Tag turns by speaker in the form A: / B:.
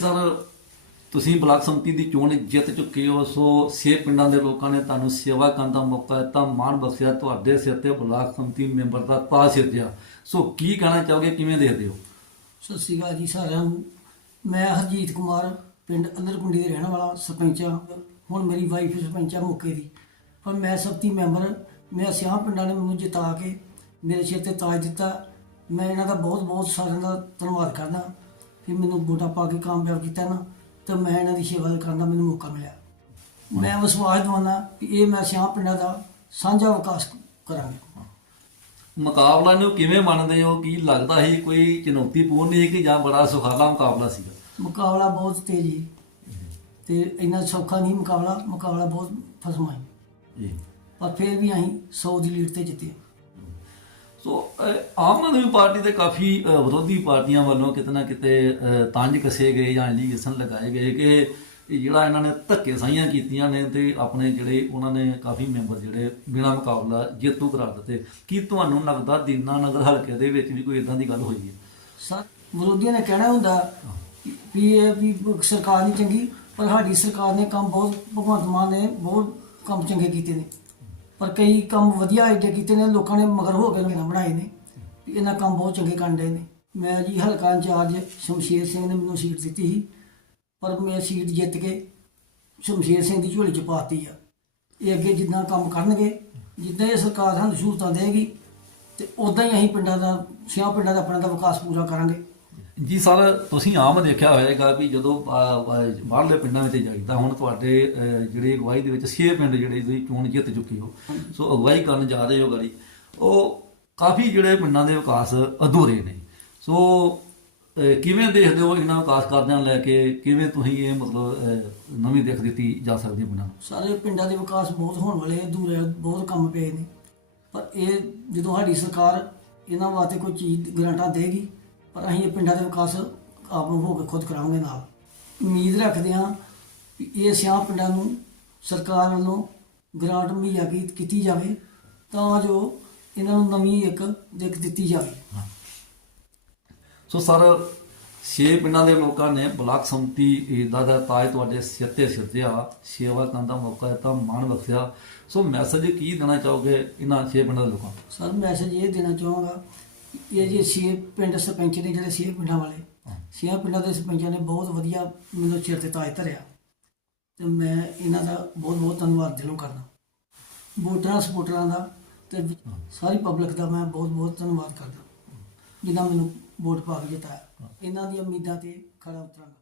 A: Sir, ਤੁਸੀਂ block ਸੰਮਤੀ ਦੀ ਚੋਣ ਜਿੱਤ ਚੁੱਕੇ ਹੋ, ਸੋ ਛੇ ਪਿੰਡਾਂ ਦੇ ਲੋਕਾਂ ਨੇ ਤੁਹਾਨੂੰ ਸੇਵਾ ਕਰਨ ਦਾ ਮੌਕਾ ਦਿੱਤਾ, ਮਾਣ ਬਖਸ਼ਿਆ, ਤੁਹਾਡੇ ਸਿਰ ਤੇ ਬਲਾਕ ਸੰਮਤੀ ਮੈਂਬਰ ਦਾ ਤਾਜ ਸਿਰਜਿਆ। ਸੋ ਕੀ ਕਹਿਣਾ ਚਾਹੋਗੇ, ਕਿਵੇਂ ਦੇਖਦੇ ਹੋ?
B: ਸਤਿ ਸ਼੍ਰੀ ਅਕਾਲ ਜੀ ਸਾਰਿਆਂ ਨੂੰ। ਮੈਂ ਹਰਜੀਤ ਕੁਮਾਰ, ਪਿੰਡ ਅੰਦਰਕੁੰਡੀ ਦੇ ਰਹਿਣ ਵਾਲਾ, ਸਰਪੰਚ। ਹਾਂ ਹੁਣ ਮੇਰੀ ਵਾਈਫ ਸਰਪੰਚ ਆ ਮੌਕੇ ਦੀ। ਪਰ ਮੈਂ ਸਬਤੀ ਮੈਂਬਰ, ਮੈਂ ਸਿਆਹ ਪਿੰਡਾਂ ਨੇ ਮੈਨੂੰ ਜਿਤਾ ਕੇ ਮੇਰੇ ਸਿਰ ਤੇ ਤਾਜ ਦਿੱਤਾ। ਮੈਂ ਇਹਨਾਂ ਦਾ ਬਹੁਤ ਬਹੁਤ ਸਾਰਿਆਂ ਦਾ ਧੰਨਵਾਦ ਕਰਦਾ। ਕਿ ਮੈਨੂੰ ਵੋਟਾਂ ਪਾ ਕੇ ਕਾਮਯਾਬ ਕੀਤਾ ਨਾ ਤੇ ਮੈਂ ਇਹਨਾਂ ਦੀ ਸੇਵਾ ਕਰਨ ਦਾ ਮੈਨੂੰ ਮੌਕਾ ਮਿਲਿਆ। ਮੈਂ ਵਿਸ਼ਵਾਸ ਦਵਾਨਾ ਕਿ ਇਹ ਮੈਂ ਸਿਆਹ ਪਿੰਡਾਂ ਦਾ ਸਾਂਝਾ ਵਿਕਾਸ ਕਰਾਂਗਾ।
A: ਮੁਕਾਬਲਾ ਨੂੰ ਕਿਵੇਂ ਮੰਨਦੇ ਹੋ? ਕੀ ਲੱਗਦਾ ਸੀ ਕੋਈ ਚੁਣੌਤੀਪੂਰਨ ਨਹੀਂ ਕਿ ਜਾਂ ਬੜਾ ਸੁਖਾਲਾ ਮੁਕਾਬਲਾ ਸੀਗਾ?
B: ਮੁਕਾਬਲਾ ਬਹੁਤ ਤੇਜ਼ ਸੀ। ਤੇ ਇੰਨਾ ਸੌਖਾ ਨਹੀਂ ਮੁਕਾਬਲਾ ਮੁਕਾਬਲਾ ਬਹੁਤ ਫਸਮਾ ਹੈ
A: ਜੀ।
B: ਪਰ ਫਿਰ ਵੀ ਅਸੀਂ 100 ਦੀ ਲੀਡ ਤੇ ਜਿੱਤੇ।
A: ਸੋ ਆਮ ਆਦਮੀ ਪਾਰਟੀ ਦੇ ਕਾਫੀ ਵਿਰੋਧੀ ਪਾਰਟੀਆਂ ਵੱਲੋਂ ਕਿਤੇ ਨਾ ਕਿਤੇ ਤੰਜ ਕਸੇ ਗਏ ਜਾਂ ਐਲੀਗੇਸ਼ਨ ਲਗਾਏ ਗਏ ਕਿ ਜਿਹੜਾ ਇਹਨਾਂ ਨੇ ਧੱਕੇ ਸਾਈਆਂ ਕੀਤੀਆਂ ਨੇ ਤੇ ਆਪਣੇ ਜਿਹੜੇ ਉਹਨਾਂ ਨੇ ਕਾਫੀ ਮੈਂਬਰ ਜਿਹੜੇ ਬਿਨਾਂ ਮੁਕਾਬਲਾ ਜੇਤੂ ਕਰਾ ਦਿੱਤੇ। ਕੀ ਤੁਹਾਨੂੰ ਲੱਗਦਾ ਦੀਨਾ ਨਗਰ ਹਲਕੇ ਦੇ ਵਿੱਚ ਵੀ ਕੋਈ ਇਦਾਂ ਦੀ ਗੱਲ ਹੋਈ ਹੈ?
B: ਸਰ, ਵਿਰੋਧੀਆਂ ਨੇ ਕਹਿਣਾ ਹੁੰਦਾ ਵੀ ਇਹ ਵੀ ਸਰਕਾਰ ਨਹੀਂ ਚੰਗੀ, ਪਰ ਸਾਡੀ ਸਰਕਾਰ ਨੇ ਕੰਮ ਬਹੁਤ, ਭਗਵੰਤ ਮਾਨ ਨੇ ਬਹੁਤ ਕੰਮ ਚੰਗੇ ਕੀਤੇ ਨੇ। ਪਰ ਕਈ ਕੰਮ ਵਧੀਆ ਆਈਡੀਆ ਕੀਤੇ ਨੇ, ਲੋਕਾਂ ਨੇ ਮਗਰ ਹੋ ਕੇ ਨਾ ਬਣਾਏ ਨੇ, ਵੀ ਇਹਨਾਂ ਕੰਮ ਬਹੁਤ ਚੰਗੇ ਕਰਨ ਡਏ ਨੇ। ਮੈਂ ਜੀ ਹਲਕਾ ਇੰਚਾਰਜ ਸ਼ਮਸ਼ੀਰ ਸਿੰਘ ਨੇ ਮੈਨੂੰ ਸੀਟ ਦਿੱਤੀ ਸੀ, ਪਰ ਮੈਂ ਸੀਟ ਜਿੱਤ ਕੇ ਸ਼ਮਸ਼ੀਰ ਸਿੰਘ ਦੀ ਝੋਲੀ ਚ ਪਾਤੀ ਆ। ਇਹ ਅੱਗੇ ਜਿੱਦਾਂ ਕੰਮ ਕਰਨਗੇ, ਜਿੱਦਾਂ ਇਹ ਸਰਕਾਰ ਸਾਨੂੰ ਸਹੂਲਤਾਂ ਦੇਗੀ ਤੇ ਉਦਾਂ ਹੀ ਅਸੀਂ ਪਿੰਡਾਂ ਦਾ, ਸਿਆਹ ਪਿੰਡਾਂ ਦਾ ਆਪਣਾ ਦਾ ਵਿਕਾਸ ਪੂਰਾ ਕਰਾਂਗੇ।
A: ਜੀ ਸਰ ਤੁਸੀਂ ਆਮ ਦੇਖਿਆ ਹੋਵੇਗਾ ਵੀ ਜਦੋਂ ਬਾਹਰਲੇ ਪਿੰਡਾਂ ਵਿੱਚ ਜਾਈਦਾ ਹੁਣ ਤੁਹਾਡੇ ਅਹ, ਜਿਹੜੇ ਅਗਵਾਈ ਦੇ ਵਿੱਚ 6 ਪਿੰਡ ਜਿਹੜੇ ਤੁਸੀਂ ਚੋਣ ਜਿੱਤ ਚੁੱਕੇ ਹੋ ਸੋ ਅਗਵਾਈ ਕਰਨ ਜਾ ਰਹੇ ਹੋ ਗਾੜੀ ਉਹ ਕਾਫੀ ਜਿਹੜੇ ਪਿੰਡਾਂ ਦੇ ਵਿਕਾਸ ਅਧੂਰੇ ਨੇ। ਸੋ ਕਿਵੇਂ ਦੇਖਦੇ ਹੋ ਇਹਨਾਂ ਵਿਕਾਸ ਕਾਰਜਾਂ ਨੂੰ ਲੈ ਕੇ? ਕਿਵੇਂ ਤੁਸੀਂ ਇਹ ਮਤਲਬ ਨਵੀਂ ਦੇਖ ਦਿੱਤੀ ਜਾ ਸਕਦੀ ਪਿੰਡਾਂ ਨੂੰ?
B: ਸਾਰੇ ਪਿੰਡਾਂ ਦੇ ਵਿਕਾਸ ਬਹੁਤ ਹੋਣ ਵਾਲੇ ਅਧੂਰੇ ਬਹੁਤ ਕੰਮ ਪਏ ਨੇ। ਪਰ ਇਹ ਜਦੋਂ ਸਾਡੀ ਸਰਕਾਰ ਇਹਨਾਂ ਵਾਸਤੇ ਕੋਈ ਚੀਜ਼ ਗਰੰਟਾਂ ਦੇਗੀ ਪਰ ਅਸੀਂ ਇਹ ਪਿੰਡਾਂ ਦੇ ਵਿਕਾਸ ਆਪ ਨੂੰ ਹੋ ਕੇ ਖੁਦ ਕਰਾਂਗੇ ਨਾਲ। ਉਮੀਦ ਰੱਖਦੇ ਹਾਂ ਕਿ ਇਹ ਸਿਆਹ ਪਿੰਡਾਂ ਨੂੰ ਸਰਕਾਰ ਵੱਲੋਂ ਗ੍ਰਾਂਟ ਮੁਹੱਈਆ ਕੀਤੀ ਜਾਵੇ ਤਾਂ ਜੋ ਇਹਨਾਂ ਨੂੰ ਨਵੀਂ ਇੱਕ ਦਿੱਕ ਦਿੱਤੀ ਜਾਵੇ।
A: ਸੋ ਸਰ ਛੇ ਪਿੰਡਾਂ ਦੇ ਲੋਕਾਂ ਨੇ ਬਲਾਕ ਸੰਮਤੀ ਦਾ ਦਾ ਤਾਜ ਤੁਹਾਡੇ ਸਿਰ ਤੇ ਸਿਰਜਿਆ ਸੇਵਾ ਕਰਨ ਦਾ ਮੌਕਾ ਦਿੱਤਾ ਮਾਣ ਬਖਸ਼ਿਆ। ਸੋ ਮੈਸੇਜ ਕੀ ਦੇਣਾ ਚਾਹੋਗੇ ਇਹਨਾਂ ਛੇ ਪਿੰਡਾਂ ਦੇ ਲੋਕਾਂ ਨੂੰ?
B: ਸਰ ਮੈਸੇਜ ਇਹ ਦੇਣਾ ਚਾਹਾਂਗਾ ਇਹ ਜੇ ਛੇ ਪਿੰਡ ਸਰਪੰਚ ਨੇ ਜਿਹੜੇ ਛੇ ਪਿੰਡਾਂ ਵਾਲੇ ਛੇ ਪਿੰਡਾਂ ਦੇ ਸਰਪੰਚਾਂ ਨੇ ਬਹੁਤ ਵਧੀਆ ਮੈਨੂੰ ਚਿਰ ਤੇ ਤਾਜ ਧਰਿਆ। ਤੇ ਮੈਂ ਇਹਨਾਂ ਦਾ ਬਹੁਤ ਬਹੁਤ ਧੰਨਵਾਦ ਦਿਲੋਂ ਕਰਦਾ। ਵੋਟਰਾਂ ਸਪੋਰਟਰਾਂ ਦਾ ਤੇ ਸਾਰੀ ਪਬਲਿਕ ਦਾ ਮੈਂ ਬਹੁਤ ਬਹੁਤ ਧੰਨਵਾਦ ਕਰਦਾ। ਜਿਨ੍ਹਾਂ ਮੈਨੂੰ ਵੋਟ ਪਾ ਕੇ ਜਿਤਾਇਆ। ਇਹਨਾਂ ਦੀਆਂ ਉਮੀਦਾਂ ਤੇ ਖਰਾ ਉਤਰਾਂਗਾ।